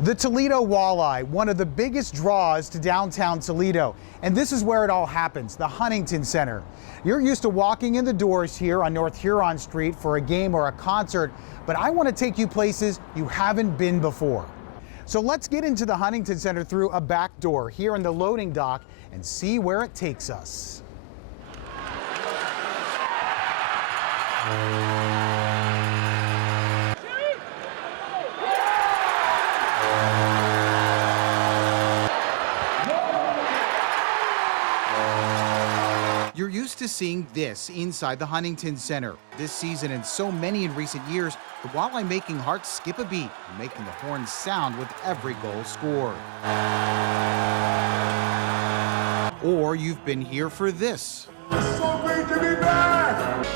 The Toledo Walleye, one of the biggest draws to downtown Toledo. And this is where it all happens, the Huntington Center. You're used to walking in the doors here on North Huron Street for a game or a concert, but I want to take you places you haven't been before. So let's get into the Huntington Center through a back door here in the loading dock and see where it takes us. You're used to seeing this inside the Huntington Center. This season and so many in recent years, the walleye making hearts skip a beat and making the horns sound with every goal scored. Or you've been here for this. It's so great to be back!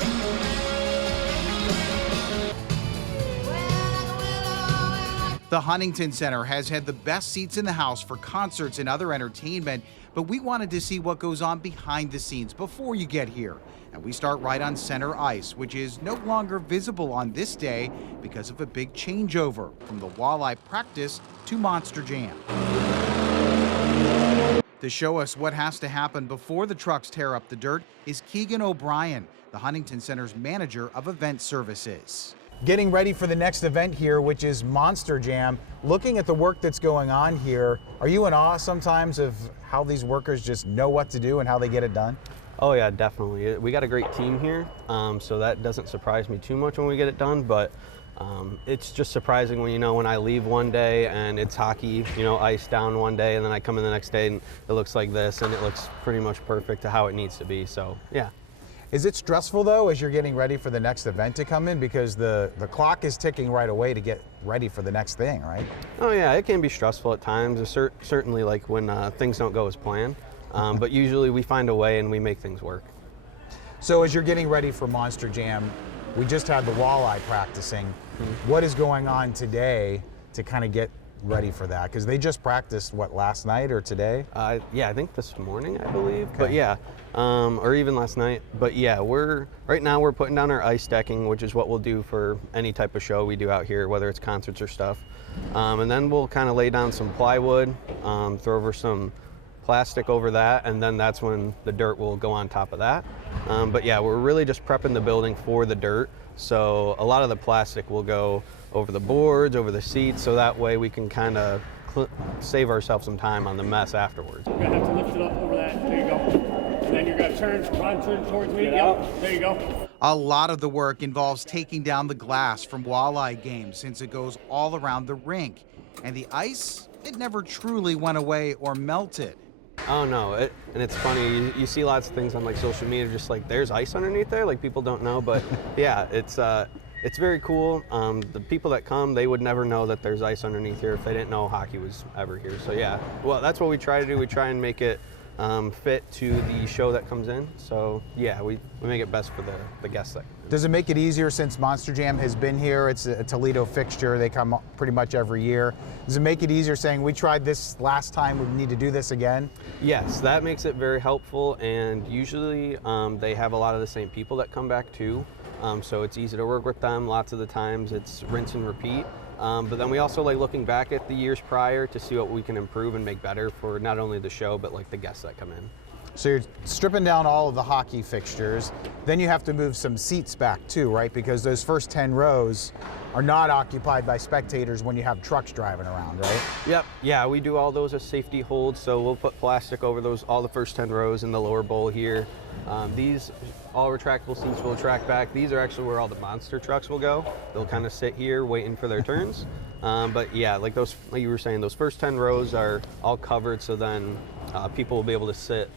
The Huntington Center has had the best seats in the house for concerts and other entertainment, but we wanted to see what goes on behind the scenes before you get here. And we start right on center ice, which is no longer visible on this day because of a big changeover from the walleye practice to Monster Jam. To show us what has to happen before the trucks tear up the dirt is Keegan O'Brien, the Huntington Center's manager of event services. Getting ready for the next event here, which is Monster Jam. Looking at the work that's going on here, are you in awe sometimes of how these workers just know what to do and how they get it done? Oh yeah, definitely. We got a great team here, so that doesn't surprise me too much when we get it done, but it's just surprising when I leave one day and it's hockey, ice down one day, and then I come in the next day and it looks like this, and it looks pretty much perfect to how it needs to be, so yeah. Is it stressful though as you're getting ready for the next event to come in, because the clock is ticking right away to get ready for the next thing, right? Oh yeah, it can be stressful at times, certainly like when things don't go as planned, but usually we find a way and we make things work. So as you're getting ready for Monster Jam, we just had the walleye practicing. What is going on today to kind of get ready for that? Because they just practiced, what, last night or today? Yeah, I think this morning, I believe. Okay. But yeah, or even last night. But yeah, right now we're putting down our ice decking, which is what we'll do for any type of show we do out here, whether it's concerts or stuff. And then we'll kind of lay down some plywood, throw over some plastic over that, and then that's when the dirt will go on top of that. But yeah, we're really just prepping the building for the dirt. So a lot of the plastic will go over the boards, over the seats, so that way we can kind of save ourselves some time on the mess afterwards. You're gonna have to lift it up over that. There you go. And then you're gonna turn towards me. Yep. There you go. A lot of the work involves taking down the glass from walleye games, since it goes all around the rink. And the ice, it never truly went away or melted. Oh no, and it's funny, you see lots of things on like social media, just like there's ice underneath there, like people don't know, but yeah, it's very cool. The people that come, they would never know that there's ice underneath here if they didn't know hockey was ever here. So yeah, well, that's what we try to do. We try and make it fit to the show that comes in. So yeah, we make it best for the guests that. Does it make it easier since Monster Jam has been here? It's a Toledo fixture. They come pretty much every year. Does it make it easier saying, we tried this last time, we need to do this again? Yes, that makes it very helpful, and usually they have a lot of the same people that come back too. So it's easy to work with them. Lots of the times it's rinse and repeat. But then we also like looking back at the years prior to see what we can improve and make better for not only the show, but like the guests that come in. So you're stripping down all of the hockey fixtures. Then you have to move some seats back too, right? Because those first 10 rows are not occupied by spectators when you have trucks driving around, right? Yep, yeah, we do all those as safety holds. So we'll put plastic over all the first 10 rows in the lower bowl here. These all retractable seats will retract back. These are actually where all the monster trucks will go. They'll kind of sit here waiting for their turns. But yeah, like you were saying, those first 10 rows are all covered, so then people will be able to sit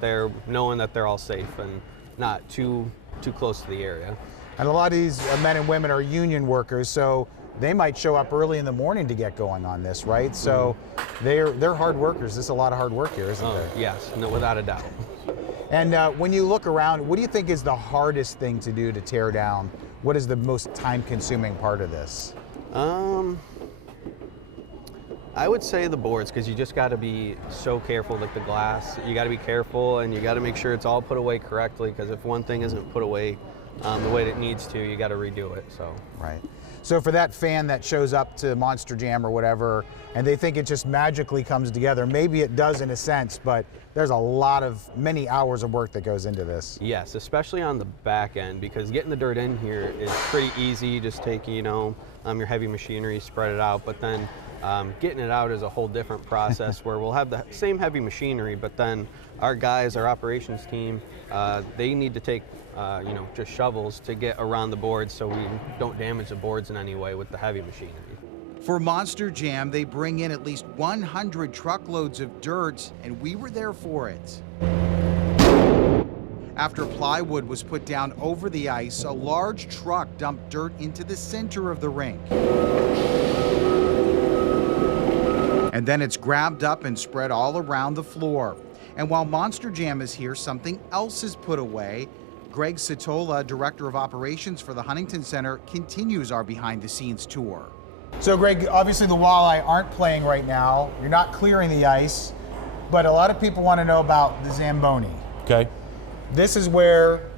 there knowing that they're all safe and not too close to the area. And a lot of these men and women are union workers, so they might show up early in the morning to get going on this, right? So they're hard workers. There's a lot of hard work here, isn't there? Yes, no, without a doubt. And when you look around, what do you think is the hardest thing to do to tear down? What is the most time-consuming part of this? I would say the boards, because you just got to be so careful, like the glass. You got to be careful, and you got to make sure it's all put away correctly, because if one thing isn't put away the way it needs to, you got to redo it. So. Right. So for that fan that shows up to Monster Jam or whatever, and they think it just magically comes together, maybe it does in a sense, but there's many hours of work that goes into this. Yes, especially on the back end, because getting the dirt in here is pretty easy. Just take, your heavy machinery, spread it out, but then getting it out is a whole different process where we'll have the same heavy machinery, but then our guys, our operations team, they need to take just shovels to get around the boards so we don't damage the boards in any way with the heavy machinery. For Monster Jam, they bring in at least 100 truckloads of dirt, and we were there for it. After plywood was put down over the ice, a large truck dumped dirt into the center of the rink. And then it's grabbed up and spread all around the floor. And while Monster Jam is here, something else is put away. Greg Satola, Director of Operations for the Huntington Center, continues our behind-the-scenes tour. So Greg, obviously the walleye aren't playing right now. You're not clearing the ice, but a lot of people want to know about the Zamboni. Okay. This is where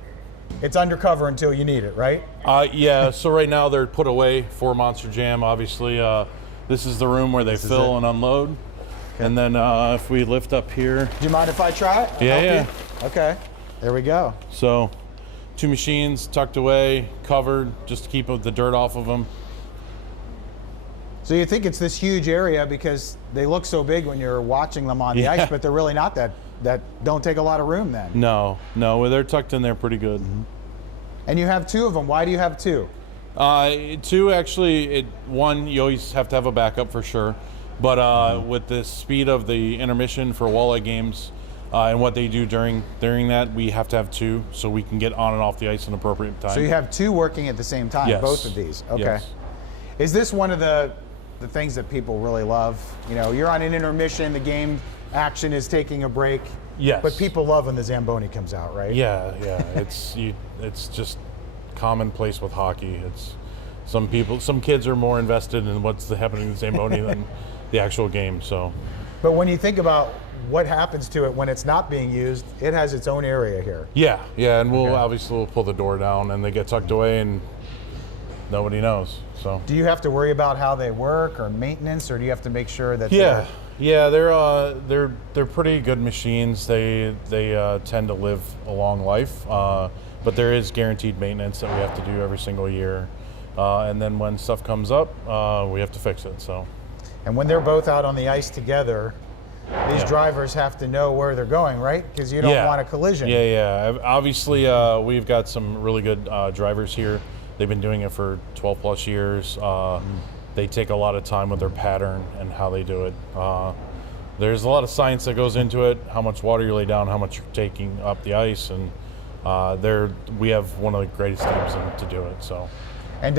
it's undercover until you need it, right? Yeah, so right now they're put away for Monster Jam, obviously. This is the room where they fill and unload. Okay. And then if we lift up here. Do you mind if I try it? Yeah. Okay, there we go. So 2 machines tucked away, covered, just to keep the dirt off of them. So you think it's this huge area because they look so big when you're watching them on the ice, but they're really not that don't take a lot of room then. No, they're tucked in there pretty good. Mm-hmm. And you have 2 of them. Why do you have 2? 2 actually. One, you always have to have a backup for sure. But with the speed of the intermission for walleye games and what they do during that, we have to have 2 so we can get on and off the ice in appropriate time. So you have 2 working at the same time, yes. Both of these. Okay. Yes. Is this one of the things that people really love? You're on an intermission, the game action is taking a break. Yes. But people love when the Zamboni comes out, right? Yeah. It's just commonplace with hockey. It's some kids are more invested in what's happening in the Zamboni than the actual game. So. But when you think about what happens to it when it's not being used, it has its own area here. Yeah, and we'll pull the door down and they get tucked away and nobody knows. So. Do you have to worry about how they work or maintenance, or do you have to make sure that? They're pretty good machines. They tend to live a long life, but there is guaranteed maintenance that we have to do every single year, and then when stuff comes up, we have to fix it. So. And when they're both out on the ice together, these drivers have to know where they're going, right? Because you don't want a collision. Yeah. Obviously, we've got some really good drivers here. They've been doing it for 12 plus years. They take a lot of time with their pattern and how they do it. There's a lot of science that goes into it, how much water you lay down, how much you're taking up the ice, and we have one of the greatest teams to do it. So. And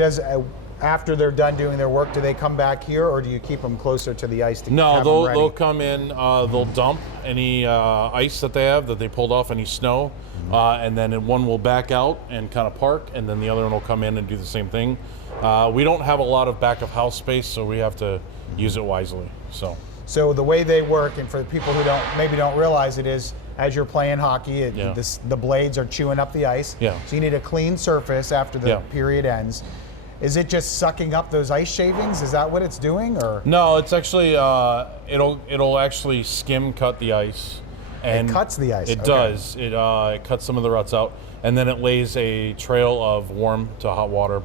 after they're done doing their work, do they come back here, or do you keep them closer to the ice to have them ready? No, they'll come in, they'll dump any ice that they have that they pulled off, any snow, and then one will back out and kind of park, and then the other one will come in and do the same thing. We don't have a lot of back of house space, so we have to use it wisely. So the way they work, and for the people who maybe don't realize it, is as you're playing hockey, the blades are chewing up the ice. Yeah. So you need a clean surface after the period ends. Is it just sucking up those ice shavings? Is that what it's doing, or? No, it's actually it'll actually skim cut the ice. And it cuts the ice. It does. It cuts some of the ruts out, and then it lays a trail of warm to hot water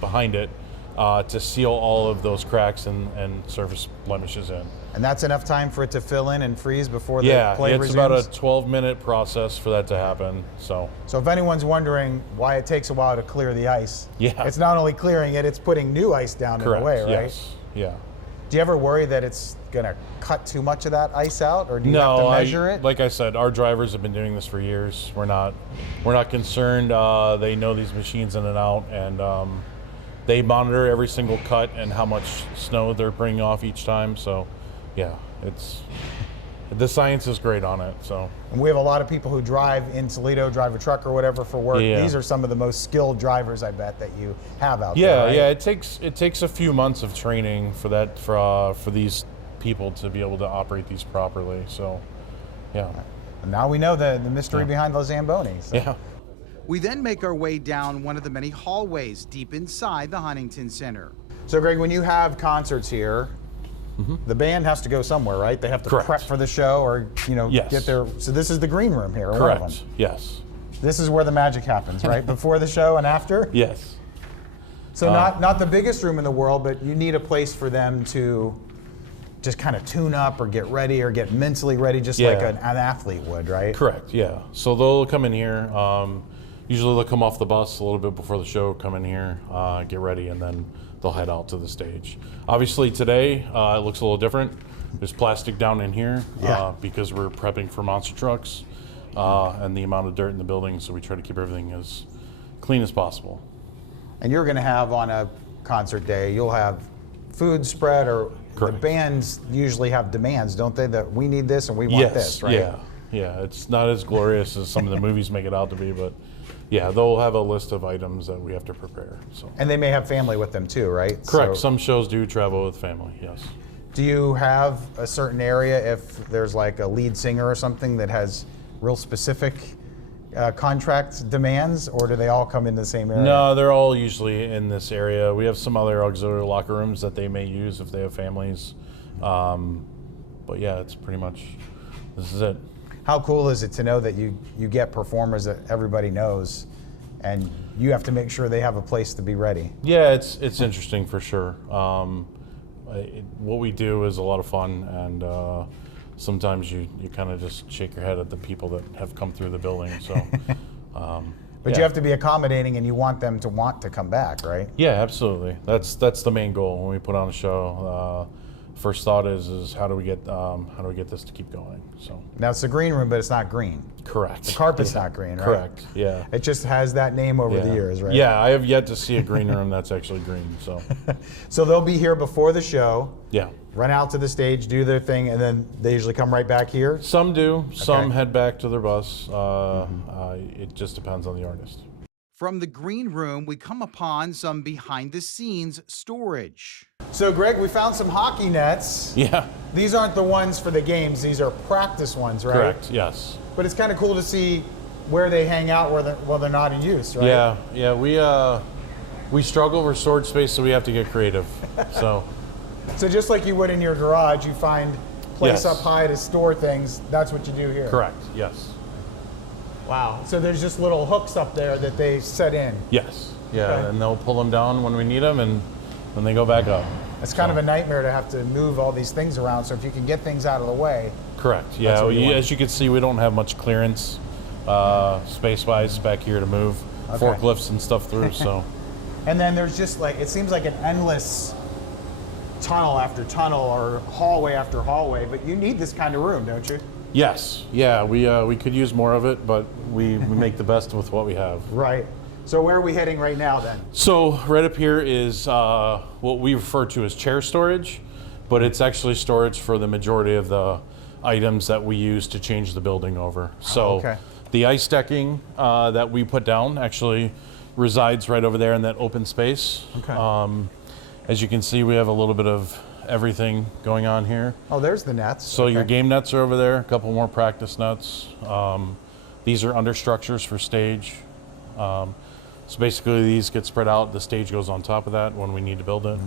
behind it to seal all of those cracks and surface blemishes in. And that's enough time for it to fill in and freeze before the play resumes? Yeah, it's about a 12-minute process for that to happen. So if anyone's wondering why it takes a while to clear the ice, it's not only clearing it, it's putting new ice down. Correct. In a way, right? Yes. Yeah. Do you ever worry that it's going to cut too much of that ice out, or do you have to measure it? Like I said, our drivers have been doing this for years. We're not concerned. They know these machines in and out, and they monitor every single cut and how much snow they're bringing off each time. So, yeah, the science is great on it. So. And we have a lot of people who drive in Toledo, drive a truck or whatever for work. Yeah. These are some of the most skilled drivers, I bet, that you have out there. Right? Yeah. It takes a few months of training for these people to be able to operate these properly. So, yeah. And now we know the mystery behind those Zambonis. So. Yeah. We then make our way down one of the many hallways deep inside the Huntington Center. So Greg, when you have concerts here, the band has to go somewhere, right? They have to Correct. prep for the show or, Yes. get there. So this is the green room here, one of them. Correct. Yes. This is where the magic happens, right? Before the show and after? Yes. So not the biggest room in the world, but you need a place for them to just kind of tune up or get ready or get mentally ready, just like Yeah. an athlete would, right? Correct. Yeah. So they'll come in here. Usually they'll come off the bus a little bit before the show, come in here, get ready, and then they'll head out to the stage. Obviously today it looks a little different. There's plastic down in here because we're prepping for monster trucks and the amount of dirt in the building, so we try to keep everything as clean as possible. And you're going to have on a concert day, you'll have food spread, or Correct. the bands usually have demands, don't they? That we need this and we want this, right? Yeah. Yeah. It's not as glorious as some of the movies make it out to be, but yeah, they'll have a list of items that we have to prepare. So. And they may have family with them too, right? Correct. So Some shows do travel with family. Yes. do you have a certain area if there's like a lead singer or something that has real specific contract demands, or do they all come in the same area? No, they're all usually in this area. We have some other auxiliary locker rooms that they may use if they have families. But yeah, it's pretty much, this is it. How cool is it to know that you get performers that everybody knows, and you have to make sure they have a place to be ready? Yeah, it's interesting for sure. What we do is a lot of fun, and sometimes you kind of just shake your head at the people that have come through the building. So, But you have to be accommodating, and you want them to want to come back, right? Yeah, absolutely. That's the main goal when we put on a show. First thought is how do we get this to keep going? So Now it's the green room, but it's not green. correct. The carpet's not green, right? Correct. Yeah. It just has that name over the years, right? Yeah, I have yet to see a green room that's actually green. So So they'll be here before the show, yeah. run out to the stage, do their thing, and then they usually come right back here? Some do. Some Okay. head back to their bus. It just depends on the artist. From the green room, we come upon some behind-the-scenes storage. So, Greg, we found some hockey nets. Yeah. These aren't the ones for the games. These are practice ones, right? Correct. Yes. But it's kind of cool to see where they hang out while they're not in use, right? Yeah. Yeah. We struggle for storage space, so we have to get creative. So. So just like you would in your garage, you find place Yes. up high to store things. That's what you do here. Correct. Yes. Wow. So there's just little hooks up there that they set in. Yes. Yeah. Okay. And they'll pull them down when we need them, and then they go back up. It's kind of a nightmare to have to move all these things around. So if you can get things out of the way. Correct. Yeah. what you want. As you can see, we don't have much clearance, space-wise, back here to move forklifts and stuff through. So. And then there's just like, it seems like an endless tunnel after tunnel or hallway after hallway, but you need this kind of room, don't you? Yes. Yeah. We could use more of it, but we make the best with what we have. Right. So where are we heading right now then? So right up here is what we refer to as chair storage, but it's actually storage for the majority of the items that we use to change the building over. So okay. the ice decking that we put down actually resides right over there in that open space. Okay. As you can see, we have a little bit of everything going on here. Oh, there's the nets. So your Okay. game nets are over there, a couple more practice nets. These are understructures for stage. So basically these get spread out, the stage goes on top of that when we need to build it.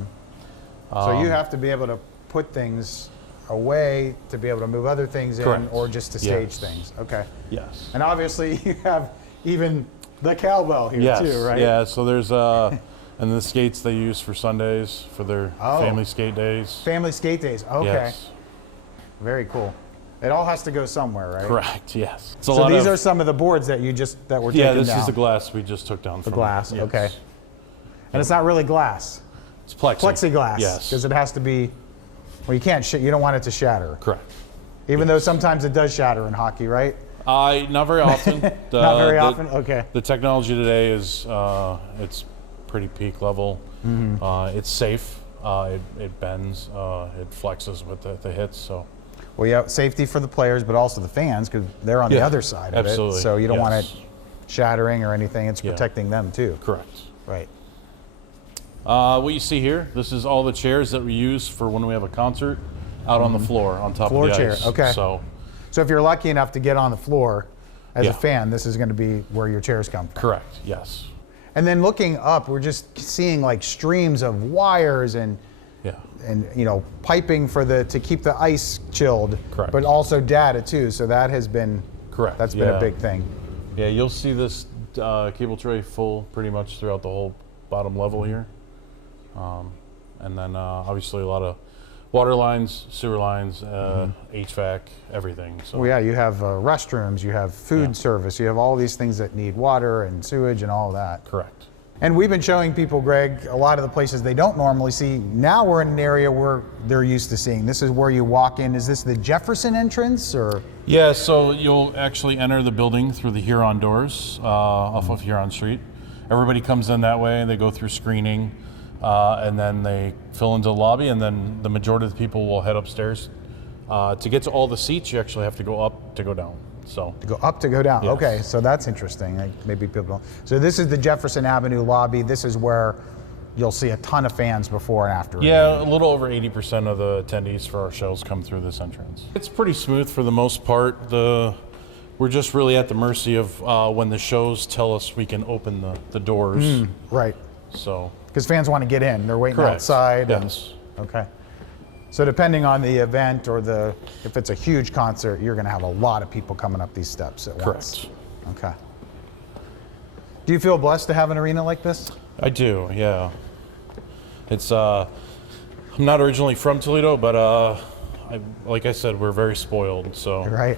So you have to be able to put things away to be able to move other things in, Correct. or just to stage Yes. things. Okay. Yes. And obviously you have even the cowbell here Yes. too, right? Yeah, so there's and the skates they use for Sundays for their family skate days. Family skate days. Okay. Yes. Very cool. It all has to go somewhere, right? Correct, yes. It's a So lot these of- are some of the boards that we're taking Yeah, down. this is the glass we just took down The from glass, yes. okay. And it's not really glass. It's Plexiglass. Yes. Because it has to be, well, you don't want it to shatter. Correct. Even though sometimes it does shatter in hockey, right? Not very often. Not very often? Okay. The technology today is it's pretty peak level. Mm-hmm. It's safe. It bends. It flexes with the hits. So Well, yeah, safety for the players, but also the fans, because they're on the Yeah, other side of absolutely, it. So you don't want yes. it shattering or anything. It's Yeah. protecting them too. correct. Right. What you see here, this is all the chairs that we use for when we have a concert out on the floor on top Floor of the chair, ice. okay. So So if you're lucky enough to get on the floor, as Yeah. a fan, this is going to be where your chairs come from. Correct. Yes. And then looking up, we're just seeing like streams of wires and Yeah. you know, piping for to keep the ice chilled. Correct. But also data too. So that has been Correct. That's been a big thing. Yeah, you'll see this cable tray full pretty much throughout the whole bottom level here. And then obviously a lot of water lines, sewer lines, HVAC, everything. So Well, yeah, you have restrooms, you have food Yeah. service, you have all these things that need water and sewage and all of that. correct. And we've been showing people, Greg, a lot of the places they don't normally see. Now we're in an area where they're used to seeing. This is where you walk in. Is this the Jefferson entrance or? Yeah, so you'll actually enter the building through the Huron doors off of Huron Street. Everybody comes in that way. They go through screening, and then they fill into the lobby, and then the majority of the people will head upstairs. To get to all the seats, you actually have to go up to go down. So To go up to go down. Yes. Okay, so that's interesting. Maybe people don't. So this is the Jefferson Avenue lobby. This is where you'll see a ton of fans before and after. yeah, a little over 80% of the attendees for our shows come through this entrance. It's pretty smooth for the most part. We're just really at the mercy of when the shows tell us we can open the doors. Right. So Because fans want to get in. They're waiting correct. outside. Yes. Okay. So depending on the event or if it's a huge concert, you're going to have a lot of people coming up these steps at once. Correct. Okay. Do you feel blessed to have an arena like this? I do, yeah. It's I'm not originally from Toledo, but like I said, we're very spoiled. So Right.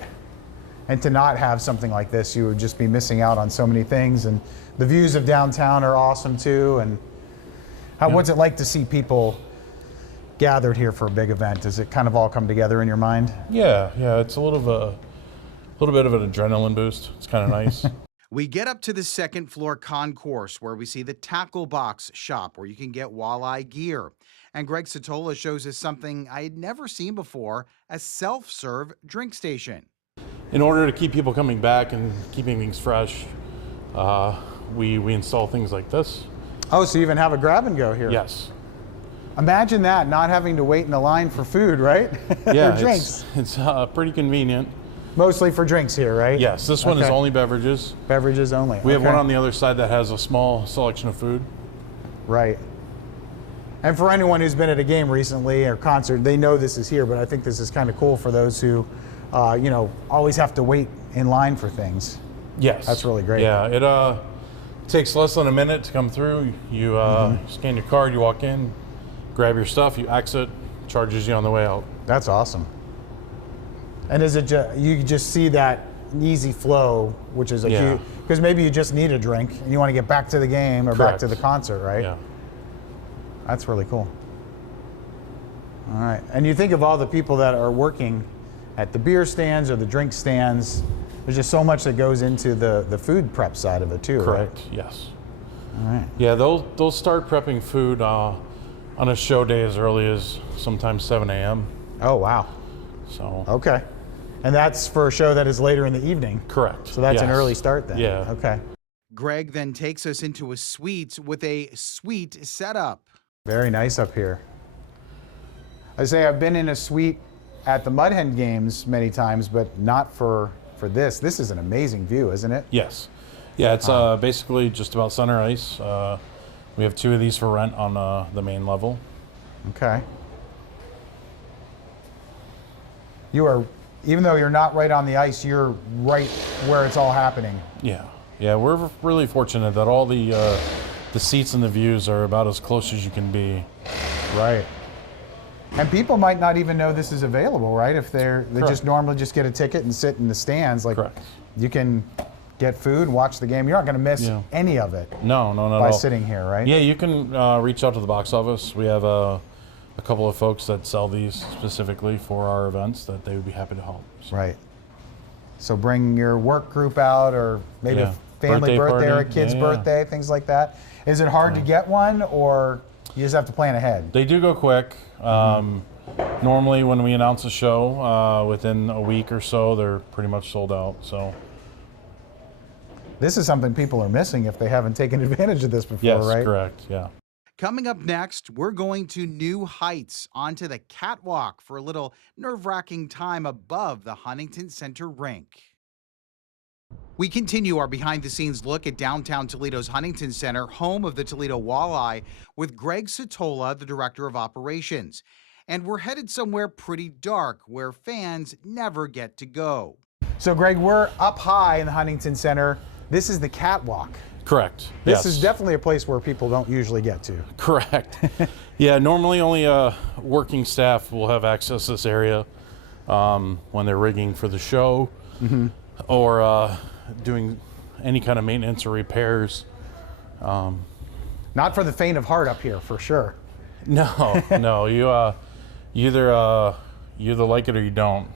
And to not have something like this, you would just be missing out on so many things. And the views of downtown are awesome too. And what's it like to see people gathered here for a big event? Does it kind of all come together in your mind? yeah, it's a little bit of an adrenaline boost. It's kind of nice. We get up to the second floor concourse where we see the tackle box shop where you can get walleye gear. And Greg Satola shows us something I had never seen before, a self-serve drink station. In order to keep people coming back and keeping things fresh, we install things like this. Oh, so you even have a grab and go here? Yes. Imagine that, not having to wait in a line for food, right? Yeah, or drinks. it's pretty convenient. Mostly for drinks here, right? Yes, this one is Okay. only beverages. Beverages only. We have Okay. one on the other side that has a small selection of food. Right. And for anyone who's been at a game recently or concert, they know this is here, but I think this is kind of cool for those who, always have to wait in line for things. Yes. That's really great. Yeah, it takes less than a minute to come through. You scan your card, you walk in, grab your stuff, you exit, charges you on the way out. That's awesome. And is it you just see that easy flow, which is a Yeah. huge, because maybe you just need a drink and you want to get back to the game or back Correct. to the concert, right? Yeah. That's really cool. All right. And you think of all the people that are working at the beer stands or the drink stands, there's just so much that goes into the food prep side of it too, Correct. right? Yes. All right. Yeah, they'll start prepping food on a show day as early as sometimes 7 a.m. Oh, wow. So Okay. And that's for a show that is later in the evening. correct. So that's an Yes. early start then. Yeah. Okay. Greg then takes us into a suite with a suite setup. Very nice up here. I say I've been in a suite at the Mud Hen games many times, but not for this. This is an amazing view, isn't it? Yes. Yeah, it's basically just about center ice. We have 2 of these for rent on the main level. Okay. You are, even though you're not right on the ice, you're right where it's all happening. Yeah. Yeah, we're really fortunate that all the seats and the views are about as close as you can be. Right. And people might not even know this is available, right? If they Correct. just normally just get a ticket and sit in the stands, like Correct. you can get food and watch the game. You're not going to miss Yeah. any of it No, not by at all. sitting here, right? Yeah, you can reach out to the box office. We have a couple of folks that sell these specifically for our events that they would be happy to help. So, Right. So bring your work group out, or maybe Yeah. a family birthday or a party. kid's Yeah. birthday, things like that. Is it hard to get one, or you just have to plan ahead? They do go quick. Normally, when we announce a show, within a week or so, they're pretty much sold out. So, This is something people are missing if they haven't taken advantage of this before, yes, right? correct. Yeah. Coming up next, we're going to new heights onto the catwalk for a little nerve-wracking time above the Huntington Center rink. We continue our behind-the-scenes look at downtown Toledo's Huntington Center, home of the Toledo Walleye, with Greg Satola, the Director of Operations. And we're headed somewhere pretty dark, where fans never get to go. So, Greg, we're up high in the Huntington Center. This is the catwalk. Correct. This yes. is definitely a place where people don't usually get to. Correct. Yeah, normally only working staff will have access to this area when they're rigging for the show or doing any kind of maintenance or repairs. Not for the faint of heart up here, for sure. No, no. You either like it or you don't.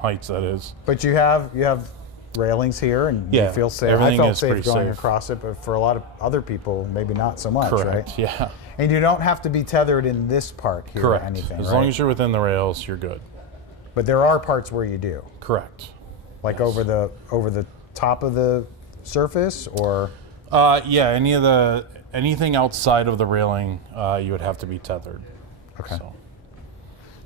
Heights, that is. But you have railings here, and Yeah, you feel safe. everything I felt is safe pretty going safe. across it, but for a lot of other people, maybe not so much, Correct. right? Yeah. And you don't have to be tethered in this part here Correct. or anything, As right? long as you're within the rails, you're good. But there are parts where you do, Correct. like Yes. over the top of the surface, or Yeah. Anything outside of the railing, you would have to be tethered. okay. So.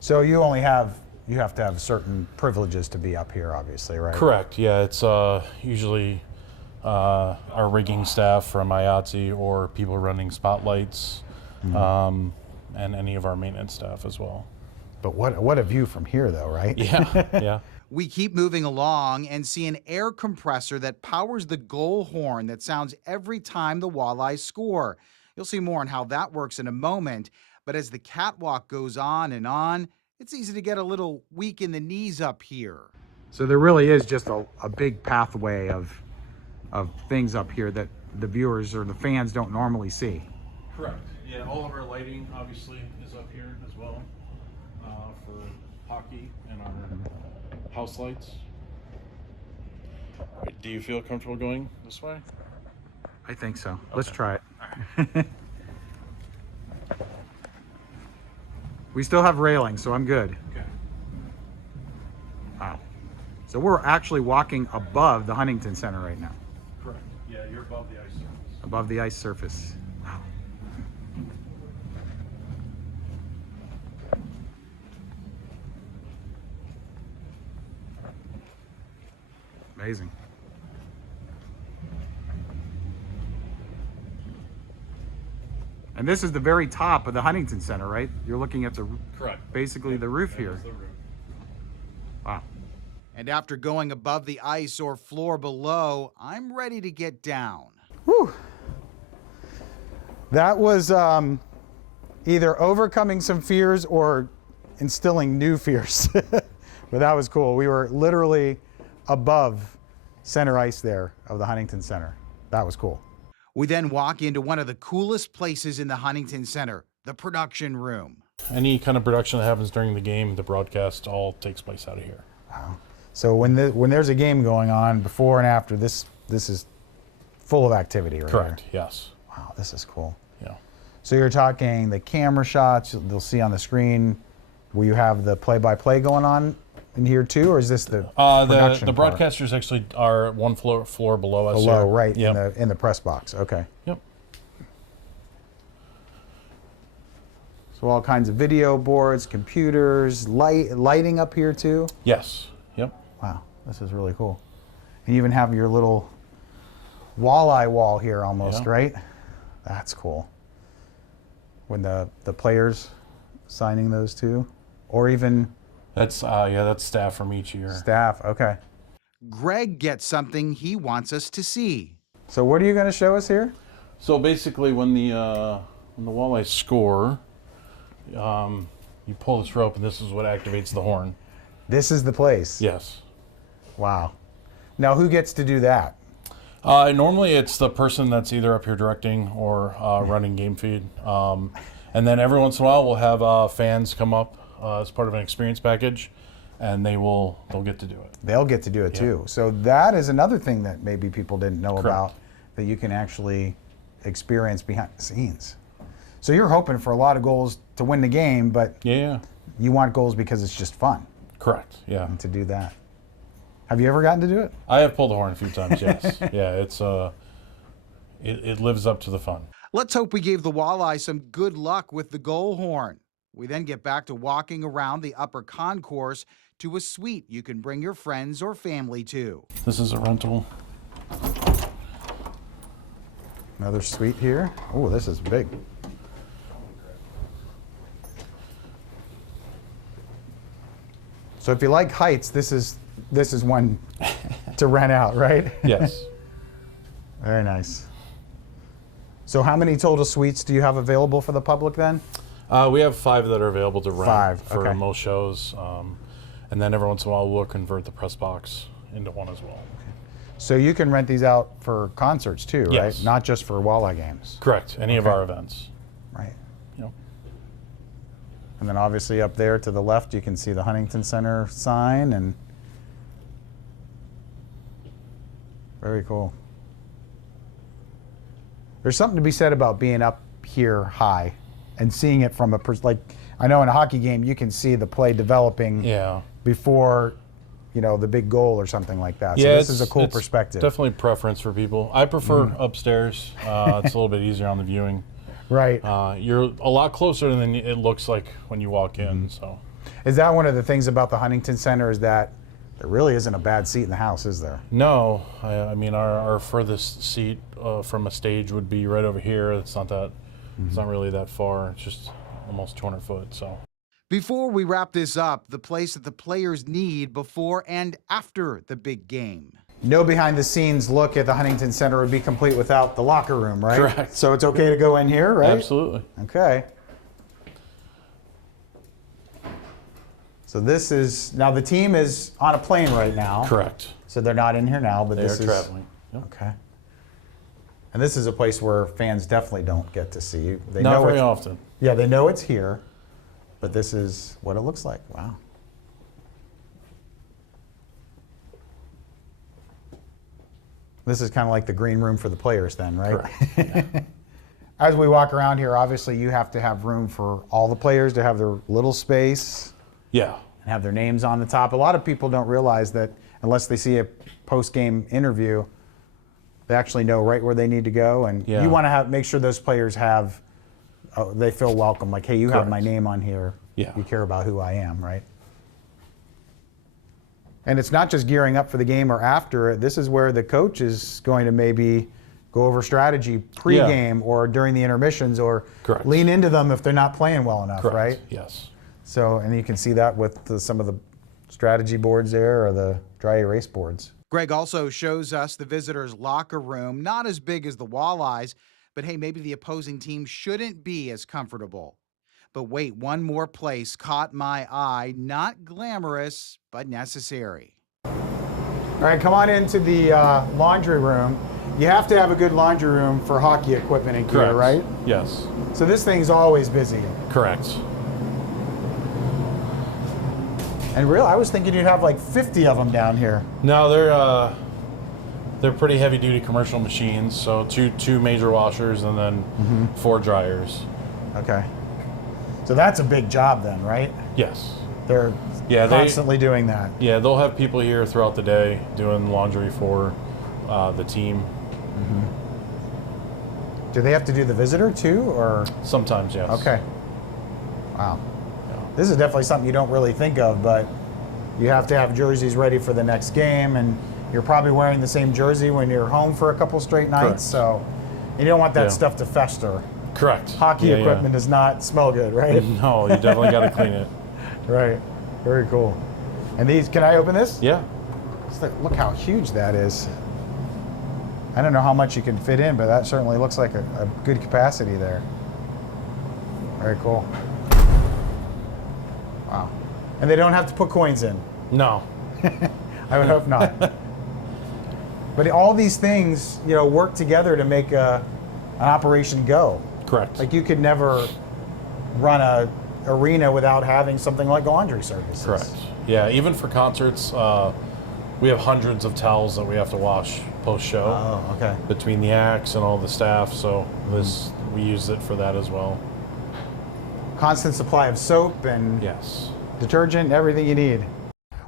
So you have to have certain privileges to be up here, obviously, right? Correct. Yeah, it's usually our rigging staff from IATSE or people running spotlights, and any of our maintenance staff as well. But what a view from here, though, right? Yeah, yeah. We keep moving along and see an air compressor that powers the goal horn that sounds every time the Walleyes score. You'll see more on how that works in a moment. But as the catwalk goes on, it's easy to get a little weak in the knees up here. So there really is just a big pathway of things up here that the viewers or the fans don't normally see. Correct. Yeah, all of our lighting obviously is up here as well for hockey and our house lights. Do you feel comfortable going this way? I think so. Okay. Let's try it. We still have railings, so I'm good. Okay. Wow. So we're actually walking above the Huntington Center right now, Correct. Yeah, you're above the ice surface. above the ice surface. Wow. Amazing. And this is the very top of the Huntington Center, right? You're looking at Correct. basically the roof That here. is the roof. Wow. And after going above the ice or floor below, I'm ready to get down. Whew. That was either overcoming some fears or instilling new fears. But that was cool. We were literally above center ice there of the Huntington Center. That was cool. We then walk into one of the coolest places in the Huntington Center, the production room. Any kind of production that happens during the game, the broadcast all takes place out of here. Wow. So when there's a game going on, before and after, this is full of activity right Correct. here. Yes. Wow, this is cool. Yeah. So you're talking the camera shots they'll see on the screen. Will you have the play-by-play going on in here too, or is this the production The part? broadcasters actually are one floor below us. Below, here. right, Yep. in the press box. Okay. Yep. So all kinds of video boards, computers, lighting up here too. Yes. Yep. Wow, this is really cool. And you even have your little walleye wall here almost, Yeah. right? That's cool. When the players signing those too, or even That's staff from each year. staff. Okay. Greg gets something he wants us to see. So what are you going to show us here? So basically, when the walleyes score, you pull this rope, and this is what activates the horn. This is the place. Yes. Wow. Now who gets to do that? Normally, it's the person that's either up here directing or running game feed, and then every once in a while, we'll have fans come up as part of an experience package, and they'll get to do it. They'll get to do it too. So that is another thing that maybe people didn't know Correct. about, that you can actually experience behind the scenes. So you're hoping for a lot of goals to win the game, but Yeah. you want goals because it's just fun Correct. Yeah. to do that. Have you ever gotten to do it? I have pulled the horn a few times. Yes. Yeah. It's it lives up to the fun. Let's hope we gave the walleye some good luck with the goal horn. We then get back to walking around the upper concourse to a suite you can bring your friends or family to. This is a rental Another suite here. Oh, this is big. So if you like heights, this is one to rent out, right? Yes. Very nice. So how many total suites do you have available for the public then? We have 5 that are available to rent 5, for okay. most shows. And then every once in a while, we'll convert the press box into one as well. So you can rent these out for concerts too, right? Yes. Not just for walleye games. Correct. Any of our events. Right. Yep. And then obviously up there to the left, you can see the Huntington Center sign, and very cool. There's something to be said about being up here high and seeing it from like, I know in a hockey game, you can see the play developing Yeah. before, you know, the big goal or something like that. So Yeah, this is a cool perspective. Definitely preference for people. I prefer upstairs. It's a little bit easier on the viewing. Right. You're a lot closer than it looks like when you walk in. So, Is that one of the things about the Huntington Center, is that there really isn't a bad seat in the house, is there? no, I mean our furthest seat from a stage would be right over here. It's not that. It's not really that far. It's just almost 200 foot. So. Before we wrap this up, the place that the players need before and after the big game. No behind-the-scenes look at the Huntington Center would be complete without the locker room, right? Correct. So it's okay to go in here, right? Absolutely. Okay. So this is, now the team is on a plane right now. Correct. So they're not in here now, but They this are is traveling. Yep. okay. And this is a place where fans definitely don't get to see you. They Not know very it's, often. Yeah, they know it's here, but this is what it looks like. Wow. This is kind of like the green room for the players then, right? Correct. As we walk around here, obviously you have to have room for all the players to have their little space Yeah. and have their names on the top. A lot of people don't realize that unless they see a post-game interview, they actually know right where they need to go. And Yeah. you want to make sure those players have, they feel welcome. Like, hey, you have Correct. my name on here. Yeah. You care about who I am, right? And it's not just gearing up for the game or after it. This is where the coach is going to maybe go over strategy pre-game or during the intermissions, or Correct. lean into them if they're not playing well enough, Correct. right? Yes. So, and you can see that with some of the strategy boards there, or the dry erase boards. Greg also shows us the visitors' locker room, not as big as the Walleyes, but hey, maybe the opposing team shouldn't be as comfortable. But wait, one more place caught my eye, not glamorous, but necessary. All right, come on into the laundry room. You have to have a good laundry room for hockey equipment and gear, Correct. right? Yes. So this thing's always busy. Correct. And really, I was thinking you'd have like 50 of them down here. No, they're pretty heavy duty commercial machines. So two major washers and then 4 dryers. Okay. So that's a big job then, right? Yes. They're constantly doing that. Yeah, they'll have people here throughout the day doing laundry for the team. Do they have to do the visitor too, or? Sometimes, yes. Okay. Wow. This is definitely something you don't really think of, but you have to have jerseys ready for the next game, and you're probably wearing the same jersey when you're home for a couple straight nights, Correct. so you don't want that Yeah. stuff to fester. Correct. Hockey equipment does not smell good, right? No, you definitely got to clean it. Right. Very cool. And these, can I open this? Yeah. Look how huge that is. I don't know how much you can fit in, but that certainly looks like a good capacity there. Very cool. Wow. And they don't have to put coins in. No. I would hope not. But all these things, you know, work together to make an operation go. Correct. Like you could never run a arena without having something like laundry services. Correct. Yeah, even for concerts, we have hundreds of towels that we have to wash post-show. Oh, okay. Between the acts and all the staff, so we use it for that as well. Constant supply of soap and Yes. detergent, everything you need.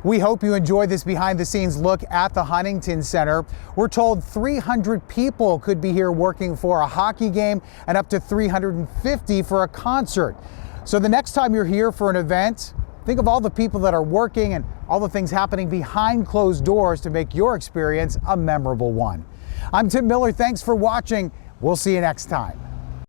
We hope you enjoyed this behind-the-scenes look at the Huntington Center. We're told 300 people could be here working for a hockey game and up to 350 for a concert. So the next time you're here for an event, think of all the people that are working and all the things happening behind closed doors to make your experience a memorable one. I'm Tim Miller. Thanks for watching. We'll see you next time.